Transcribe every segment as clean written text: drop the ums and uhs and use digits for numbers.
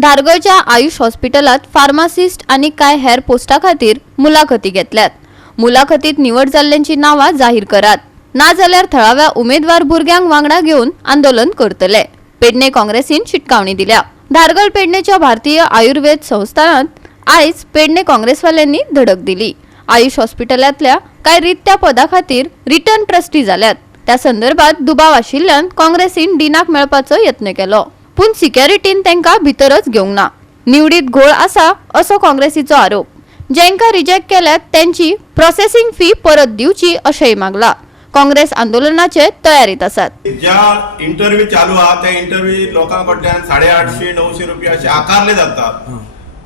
धारगळच्या Ayush हॉस्पिटलात pharmacist आणि काय हेर पोस्टा खातीर मुलाखती घेतल्यात। मुलाखतीत निवड जाल्ल्यांची नावां जाहीर करात, ना जाल्यार थळाव्या उमेदवार भुरग्यांक वांगडा घेवन आंदोलन करतले। पेडणे काँग्रेसीन शिटकावणी दिल्या। धारगळ पेडणेच्या भारतीय आयुर्वेद संस्थानात आयज पेडणे काँग्रेसवाल्यांनी धडक दिली। आयुष हॉस्पिटलांतल्या काय रित्या पदा खातीर रिटर्न ट्रस्टी जाल्यात, त्या संदर्भात दुबाव आशिल्ल्यान काँग्रेसीन डीनाक मेळपाचो यत्न केलो, पूण सिक्युरिटीन तांकां भितरच घेवंक ना। निवडीत घोळ आसा असो काँग्रेसीचो आरोप। जेंका रिजेक्ट केल्यात त्यांची प्रोसेसिंग फी परत दिवची अशेंय मागला। काँग्रेस आंदोलनाचे तयारीत आसात। ज्या इंटरव्ह्यू चालू आहा त्या इंटरव्ह्यू लोकांकडल्यान 850-900 रुपया असे आकारले जातात,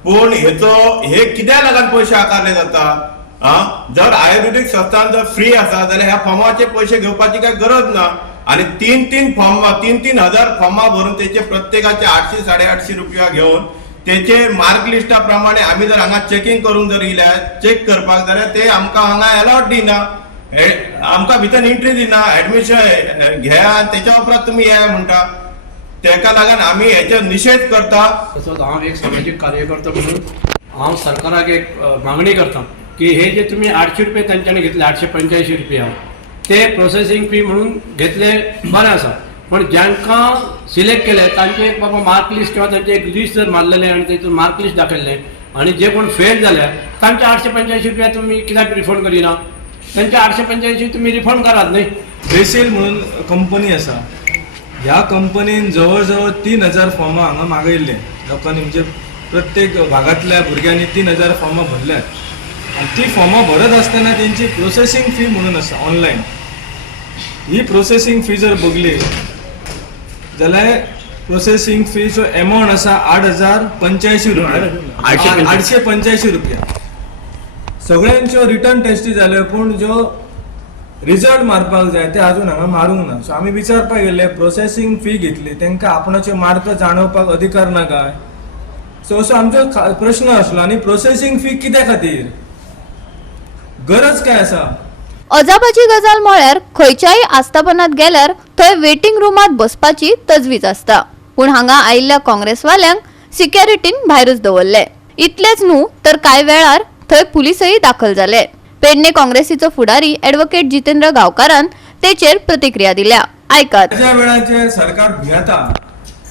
पण हे कित्या लागून पैसे आकारले जातात? जर आयुर्वेदिक संस्थान जर फ्री आसा जाल्यार ह्या फॉर्माचे पैसे घेवपाची काय गरज ना। आणि तीन हजार फॉर्मा भरून त्याचे प्रत्येकाचे 800-850 रुपया घेऊन त्याचे मार्क लिस्टा प्रमाणे आम्ही जर हांगा चेकिंग करून जर इल्यार चेक करपाक जाल्यार ते आमकां हांगा अलॉट दिना, आमकां भितर एंट्री दिना, ऍडमिशन घ्या आणि त्याच्या उपरांत तुम्ही या म्हणटा। तेका लागून आम्ही हेचो निषेध करता। तसोच हांव एक सामाजिक कार्यकर्ता म्हणून हांव सरकाराक एक मागणी करता की हे जे तुम्ही 800 रुपये तांच्यानी घेतले, 885 रुपया ते प्रोसेसिंग फी म्हणून घेतले बरें आसा, पण ज्यांकां सिलेक्ट केले तांचे एक बाबा मार्क लिस्ट किंवा तांचे एक लिस्ट जर मारलेले आणि तातूंत मार्क लिस्ट दाखयल्ले आणि जे कोण फेल जाले तांचे 885 रुपया तुम्ही कित्याक रिफंड करिना? त्यांचे 885 तुम्ही रिफंड करात न्हय। बेसिल म्हणून कंपनी आसा, ह्या कंपनीन जवळ 3000 फॉर्मां हांगा मागयल्ले लोकांनी, म्हणजे प्रत्येक भागातल्या भुरग्यांनी 3000 फॉर्मां भरल्यात आणि ती फॉर्मां भरत असताना त्यांची प्रोसेसिंग फी म्हणून आसा ऑनलायन। ही प्रोसेसिंग फी जर बघली जाल्यार प्रोसेसिंग फीचो अमाउंट आसा 8085 रुपया, 885 रुपया। सगळ्यांच्यो रिटर्न टेस्टी जाल्यो, पण जो रिजल्ट मारपाक जाय ते अजून हांगा मारूंक ना। सो आमी विचारपाक गेले प्रोसेसिंग फी घेतली तांकां आपणाचे मार्क जाणोवपाक अधिकार ना काय? सो असो आमचो प्रश्न आसलो। आणि प्रोसेसिंग फी कित्या खातीर, गरज काय आसा? अजापाची गजाल म्हळ्यार खंयच्याय आस्थापनात गेल्यार थंय वेटिंग रूमात बसपाची तजवीज आसता, पण हांगा आयिल्ल्या काँग्रेसवाल्यांक सिक्युरिटीन भायरच दवरले। इतलेच न्हू तर कांय वेळार थंय पुलिसय दाखल जाले। पेडणे काँग्रेसीचो फुडारी ॲडव्होकेट जितेंद्र गांवकारान तेचेर प्रतिक्रिया दिल्या, ऐकात। ज्या वेळाचेर सरकार भियेता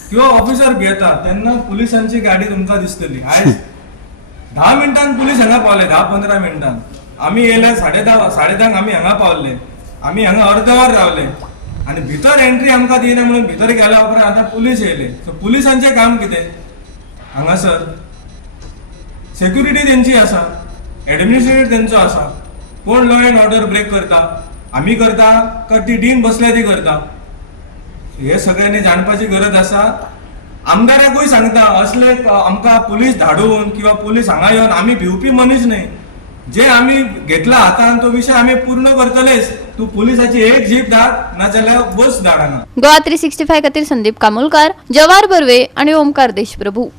किंवा ऑफिसर भियेता तेन्ना पुलिसांची गाडी तुमकां दिसतली। आयज 10 मिनटान पुलीस हांगा पावले, 10-15 मिनटान आमी येयले 10:30 आमी हांगा पावले, आमी हांगा अर्द वर रावले आणि भितर एंट्री आमकां दिना म्हणून भितर गेल्या उपरांत आतां पुलीस येयले। सो पुलिसांचें काम कितें हांगासर? सेक्युरिटी तेंची आसा, एडमिनिस्ट्रेटर तेंचो आसा, कोण लॉ अँड ऑर्डर ब्रेक करता? आमी करता का ती डीन बसल्या ती करता? हे सगळ्यांनी जाणपाची गरज आसा। आमदाराकूय सांगता असले आमकां पुलीस धाडून किंवा पुलीस हांगा येवन, आमी भिवपी मनीस न्हय, जे आमी घेतला हातान तो विषय आमी पूर्ण करतलेच। तू पुलिसाची एक जीप धाड ना जाल्यार बस धाड हांगा। गोवा 365 खातीर संदीप कामोलकार, जवाहर बर्वे आणि ओमकार देशप्रभू।